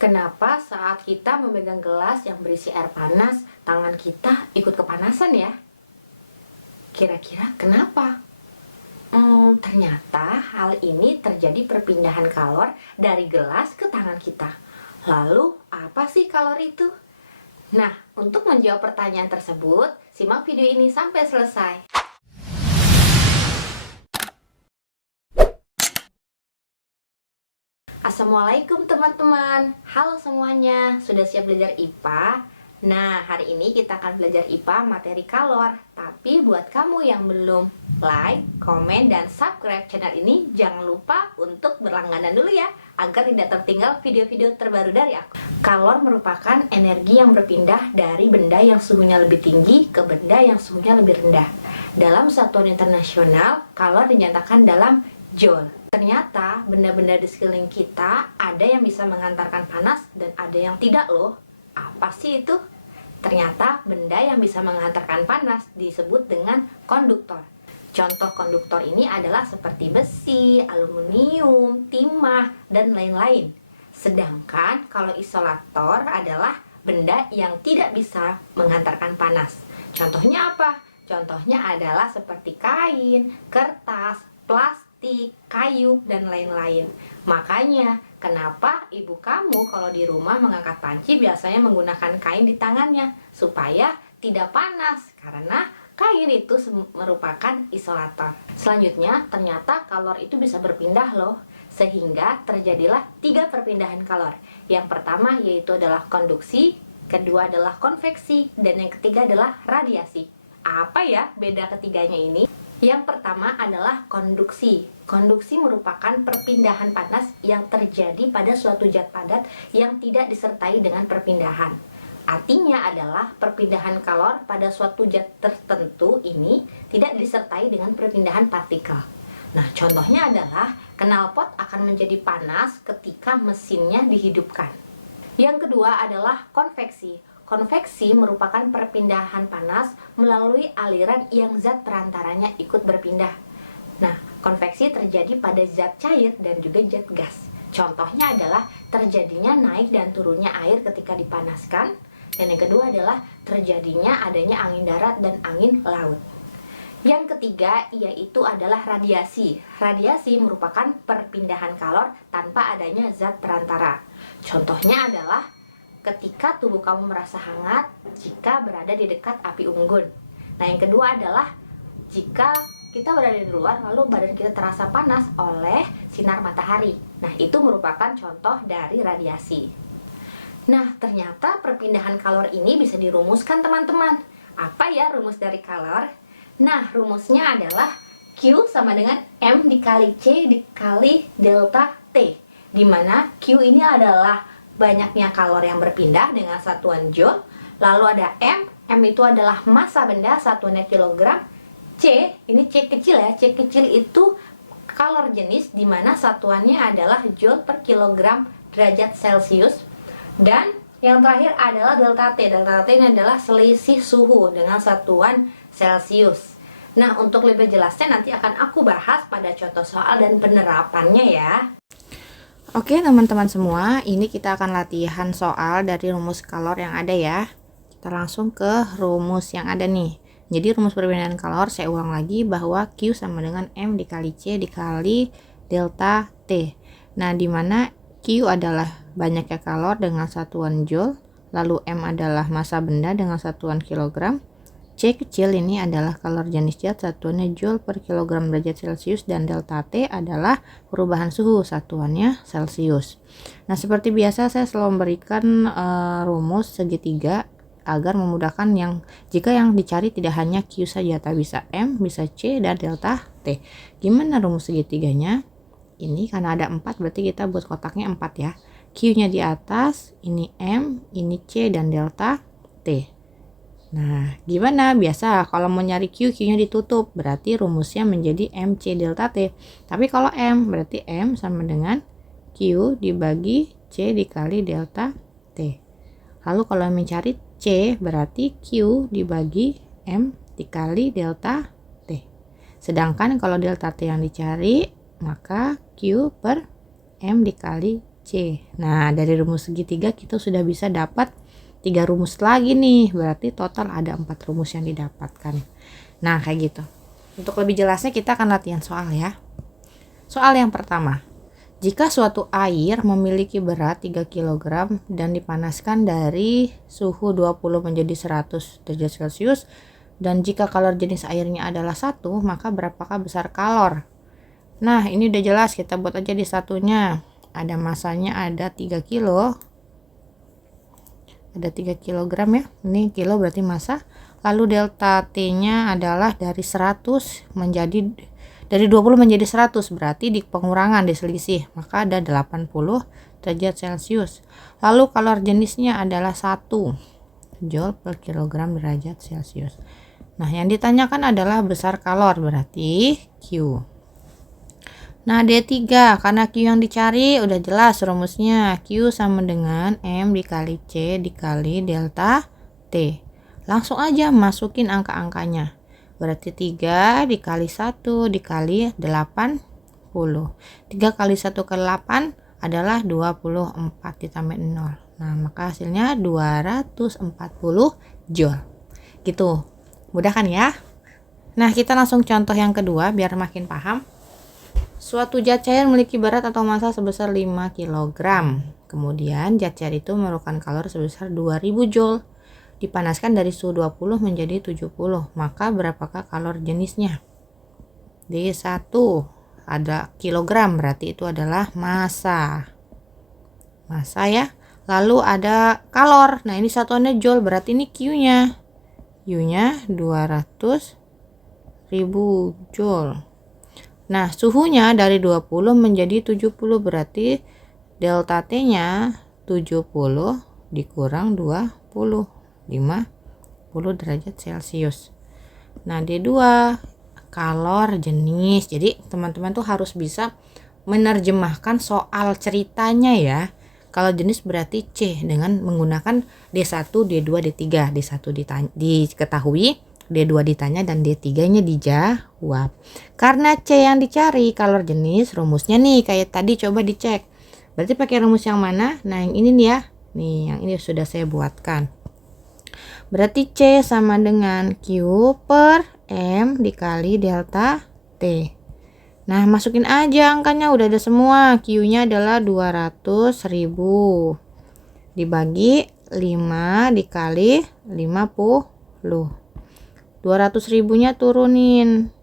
Kenapa saat kita memegang gelas yang berisi air panas, tangan kita ikut kepanasan ya? Kira-kira kenapa? Ternyata hal ini terjadi perpindahan kalor dari gelas ke tangan kita. Lalu, apa sih kalor itu? Nah, untuk menjawab pertanyaan tersebut, simak video ini sampai selesai. Assalamualaikum teman-teman. Halo semuanya, sudah siap belajar IPA? Nah, hari ini kita akan belajar IPA materi kalor. Tapi buat kamu yang belum like, komen, dan subscribe channel ini, jangan lupa untuk berlangganan dulu ya, agar tidak tertinggal video-video terbaru dari aku. Kalor merupakan energi yang berpindah dari benda yang suhunya lebih tinggi ke benda yang suhunya lebih rendah. Dalam satuan internasional, kalor dinyatakan dalam joule. Ternyata benda-benda di sekeliling kita ada yang bisa mengantarkan panas dan ada yang tidak loh. Apa sih itu? Ternyata benda yang bisa mengantarkan panas disebut dengan konduktor. Contoh konduktor ini adalah seperti besi, aluminium, timah, dan lain-lain. Sedangkan kalau isolator adalah benda yang tidak bisa mengantarkan panas. Contohnya apa? Contohnya adalah seperti kain, kertas, plastik, kayu, dan lain-lain. Makanya, kenapa ibu kamu kalau di rumah mengangkat panci biasanya menggunakan kain di tangannya supaya tidak panas, karena kain itu merupakan isolator. Selanjutnya, ternyata kalor itu bisa berpindah loh, sehingga terjadilah 3 perpindahan kalor. Yang pertama yaitu adalah konduksi, kedua adalah konveksi, dan yang ketiga adalah radiasi. Apa ya beda ketiganya ini? Yang pertama adalah konduksi. Konduksi merupakan perpindahan panas yang terjadi pada suatu zat padat yang tidak disertai dengan perpindahan. Artinya adalah perpindahan kalor pada suatu zat tertentu ini tidak disertai dengan perpindahan partikel. Nah, contohnya adalah knalpot akan menjadi panas ketika mesinnya dihidupkan. Yang kedua adalah konveksi. Konveksi merupakan perpindahan panas melalui aliran yang zat perantaranya ikut berpindah. Nah, konveksi terjadi pada zat cair dan juga zat gas. Contohnya adalah terjadinya naik dan turunnya air ketika dipanaskan. Dan yang kedua adalah terjadinya adanya angin darat dan angin laut. Yang ketiga yaitu adalah radiasi. Radiasi merupakan perpindahan kalor tanpa adanya zat perantara. Contohnya adalah ketika tubuh kamu merasa hangat jika berada di dekat api unggun. Nah, yang kedua adalah jika kita berada di luar lalu badan kita terasa panas oleh sinar matahari. Nah, itu merupakan contoh dari radiasi. Nah, ternyata perpindahan kalor ini bisa dirumuskan teman-teman. Apa ya rumus dari kalor? Nah, rumusnya adalah Q sama dengan M dikali C dikali delta T, di mana Q ini adalah banyaknya kalor yang berpindah dengan satuan joule. Lalu ada M itu adalah massa benda, satuannya kilogram. C, ini C kecil ya, C kecil itu kalor jenis di mana satuannya adalah joule per kilogram derajat Celcius. Dan yang terakhir adalah delta T. Delta T ini adalah selisih suhu dengan satuan Celcius. Nah, untuk lebih jelasnya nanti akan aku bahas pada contoh soal dan penerapannya ya. Oke teman-teman semua, ini kita akan latihan soal dari rumus kalor yang ada ya. Kita langsung ke rumus yang ada nih. Jadi rumus perpindahan kalor saya ulang lagi bahwa Q sama dengan M dikali C dikali delta T. Nah, dimana Q adalah banyaknya kalor dengan satuan joule, lalu M adalah massa benda dengan satuan kilogram. C kecil ini adalah kalor jenis zat, satuannya joule per kilogram derajat Celcius, dan delta T adalah perubahan suhu, satuannya Celcius. Nah, seperti biasa saya selalu memberikan rumus segitiga agar memudahkan jika yang dicari tidak hanya Q saja, tapi bisa M, bisa C, dan delta T. Gimana rumus segitiganya? Ini karena ada 4 berarti kita buat kotaknya 4 ya. Q-nya di atas, ini M, ini C, dan delta T. Nah, gimana? Biasa kalau mau nyari Q, Q-nya ditutup, berarti rumusnya menjadi MC delta T. Tapi kalau M, berarti M sama dengan Q dibagi C dikali delta T. Lalu kalau mencari C, berarti Q dibagi M dikali delta T. Sedangkan kalau delta T yang dicari, maka Q per M dikali C. C. Nah, dari rumus segitiga kita sudah bisa dapat 3 rumus lagi nih. Berarti total ada 4 rumus yang didapatkan. Nah, kayak gitu. Untuk lebih jelasnya kita akan latihan soal ya. Soal yang pertama. Jika suatu air memiliki berat 3 kg dan dipanaskan dari suhu 20 menjadi 100 derajat Celcius, dan jika kalor jenis airnya adalah 1, maka berapakah besar kalor? Nah, ini udah jelas, kita buat aja di satunya. Ada masanya ada 3 kilo. Ada 3 kg ya. Ini kilo berarti massa. Lalu delta T-nya adalah dari 100 menjadi dari 20 menjadi 100, berarti di pengurangan, diselisih, maka ada 80 derajat Celcius. Lalu kalor jenisnya adalah 1 Joule per kilogram derajat Celcius. Nah, yang ditanyakan adalah besar kalor, berarti Q. Nah, D3, karena Q yang dicari udah jelas rumusnya. Q sama dengan M dikali C dikali delta T. Langsung aja masukin angka-angkanya. Berarti 3 dikali 1 dikali 80. 3 kali 1 ke 8 adalah 24 ditambah 0. Nah, maka hasilnya 240 Joule. Gitu. Mudah kan ya? Nah, kita langsung contoh yang kedua biar makin paham. Suatu zat cair memiliki berat atau massa sebesar 5 kg. Kemudian zat cair itu memerlukan kalor sebesar 2000 Joule. Dipanaskan dari suhu 20 menjadi 70, maka berapakah kalor jenisnya? D1 ada kilogram, berarti itu adalah massa ya. Lalu ada kalor, nah ini satuannya joule, berarti ini Q-nya 200.000 joule. Nah, suhunya dari 20 menjadi 70, berarti delta T-nya 70 dikurang 20, 50 derajat Celcius. Nah, D2 kalor jenis. Jadi teman-teman tuh harus bisa menerjemahkan soal ceritanya ya. Kalau jenis berarti C dengan menggunakan D1, D2, D3. D1 diketahui, D2 ditanya, dan D3 nya dijawab. Karena C yang dicari kalor jenis, rumusnya nih kayak tadi, coba dicek. Berarti pakai rumus yang mana? Nah, yang ini nih ya. Nih, yang ini sudah saya buatkan. Berarti C sama dengan Q per M dikali delta T. Nah, masukin aja angkanya, udah ada semua. Q-nya adalah 200.000 dibagi 5 dikali 50. 200.000-nya turunin.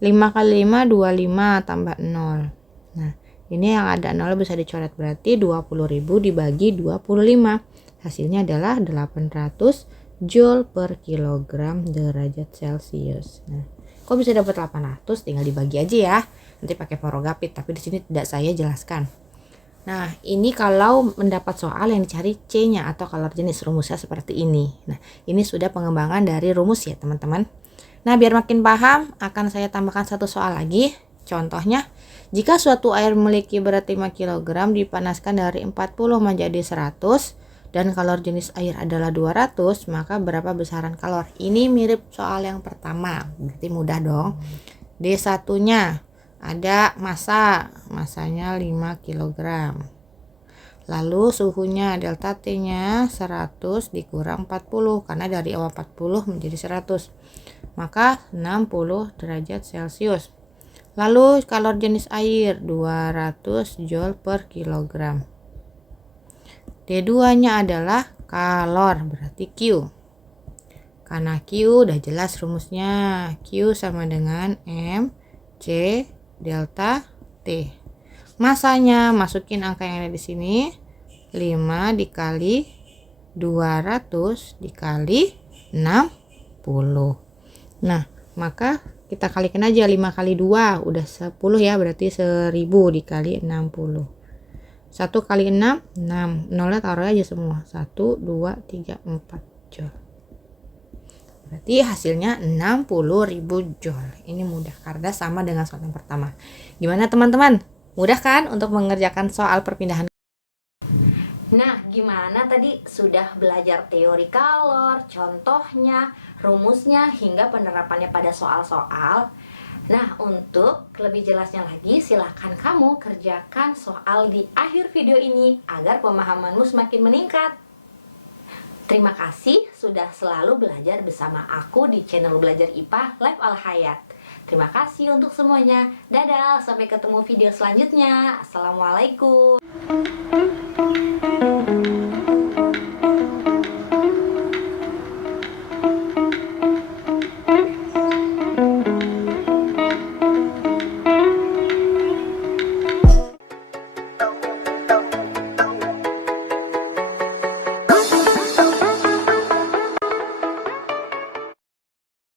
5 kali 5 25 tambah 0. Nah, ini yang ada 0 bisa dicoret, berarti 20.000 dibagi 25. Hasilnya adalah 800 Joule per kilogram derajat Celcius. Nah, kok bisa dapat 800? Tinggal dibagi aja ya. Nanti pakai porogapit, tapi di sini tidak saya jelaskan. Nah, ini kalau mendapat soal yang dicari C-nya atau kalor jenis, rumusnya seperti ini. Nah, ini sudah pengembangan dari rumus ya, teman-teman. Nah, biar makin paham, akan saya tambahkan satu soal lagi. Contohnya, jika suatu air memiliki berat 5 kg dipanaskan dari 40 menjadi 100 dan kalor jenis air adalah 200, maka berapa besaran kalor? Ini mirip soal yang pertama, berarti mudah dong. D1-nya ada masanya 5 kg. Lalu suhunya delta T-nya 100 dikurang 40, karena dari awal 40 menjadi 100. Maka 60 derajat Celcius. Lalu kalor jenis air 200 Joule per kilogram. D2-nya adalah kalor, berarti Q. Karena Q udah jelas rumusnya. Q sama dengan M C delta T. Masanya masukin angka yang ada di sini. 5 dikali 200 dikali 60. Nah, maka kita kalikan aja 5 kali 2 udah 10 ya, berarti 1000 dikali 60. 1 kali 6, 6. Nolnya taruh aja semua. 1, 2, 3, 4 Joule. Berarti hasilnya 60.000 Joule. Ini mudah karena sama dengan soal yang pertama. Gimana teman-teman? Mudah kan untuk mengerjakan soal perpindahan? Nah, gimana tadi sudah belajar teori kalor, contohnya, rumusnya, hingga penerapannya pada soal-soal? Nah, untuk lebih jelasnya lagi, silahkan kamu kerjakan soal di akhir video ini agar pemahamanmu semakin meningkat. Terima kasih sudah selalu belajar bersama aku di channel Belajar IPA Live Al Hayat. Terima kasih untuk semuanya. Dadah, sampai ketemu video selanjutnya. Assalamualaikum.